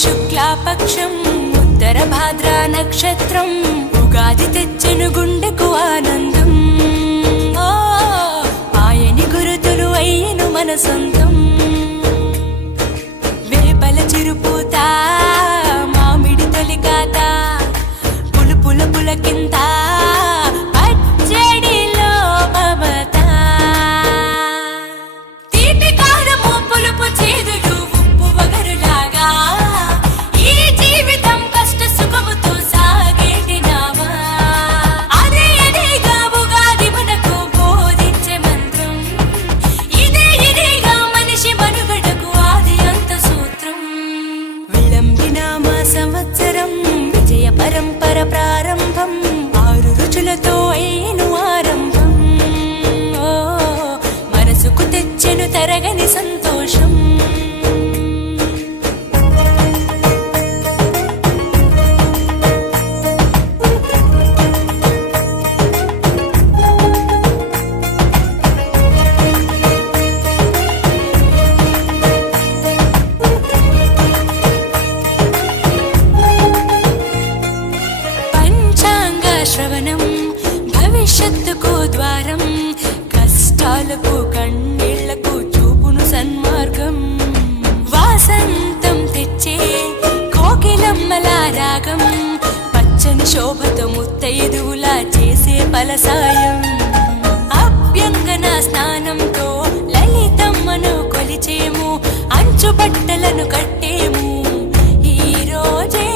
శుక్లాపక్షం ఉత్తర భాద్ర నక్షత్రం ఉగాది తెచ్చెను గుండెకు ఆనందం. ఆయని గురుతులు అయ్యను మన సొంతం. వేపల చిరుపూత మామిడి తొలికాత పులుపుల పులకింత పచ్చడిలో మమత. తీపి కారము పులుపు చేదులు ఉప్పు వగరులాగా ఈ జీవితం కష్ట సుఖముతో సాగేటి నావా. అదే అదేగా ఉగాది మనకు బోధించే మంత్రం. ఇదేగా మనిషి మనుగడకు ఆది అంత సూత్రం. విళంబినామ సంవత్సరం విజయ పరంపర ప్రారంభం. 6 రుచులతో అయ్యను ఆరంభం. మనసుకు తెచ్చెను తరగని సంతోషం. పంచాంగ శ్రవణం భవిష్యత్తుకు ద్వారం. కష్టాలకు కన్నీళ్లకు చూపును సన్మార్గం. వాసంతం తెచ్చే కోకిలమ్మల రాగం. పచ్చని శోభతో ముత్తైదువులా చేసే ఫలసాయం. అభ్యంగన స్నానంతో లలితమ్మను కొలిచేము. అంచు బట్టలను కట్టేము ఈ రోజే.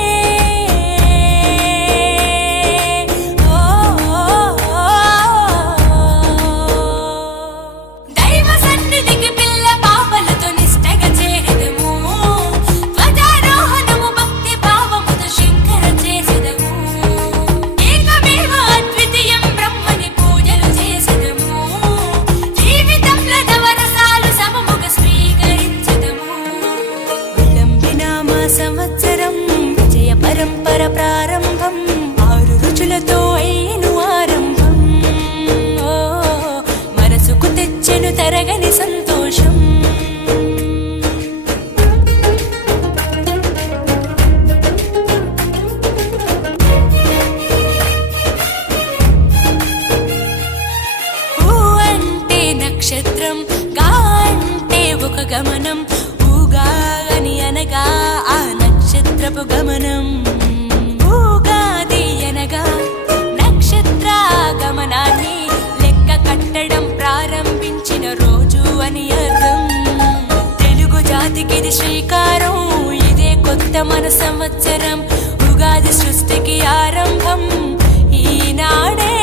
దైవ సన్నిధికి పిల్ల పాపలతో నిష్టగా చేరెదము. ధ్వజారోహణము భక్తి భావముతో శంకర చేసెదము. ఏకమేవ అద్వితీయం బ్రహ్మని పూజలు చేసెదము. జీవితంలో నవరసాలు సమముగా స్వీకరించెదము. విళంబినామ సంవత్సరం విజయ పరంపర ప్రారంభం. 6 రుచులతో అయ్యను ఆరంభం. మనసుకు తెచ్చెను తరగని సంతోషం. ఊ అంటే నక్షత్రం, గా అంటే ఒక గమనం. ఊగా అని అనగా ఆ నక్షత్రపు గమనం. ఊగాది అనగా నక్షత్ర గమనాన్ని లెక్క కట్టడం ప్రారంభించిన రోజు అని అర్థం. తెలుగు జాతికిది శ్రీకారం. ఇదే కొత్త మన సంవత్సరం. ఉగాది సృష్టికి ఆరంభం ఈనాడే.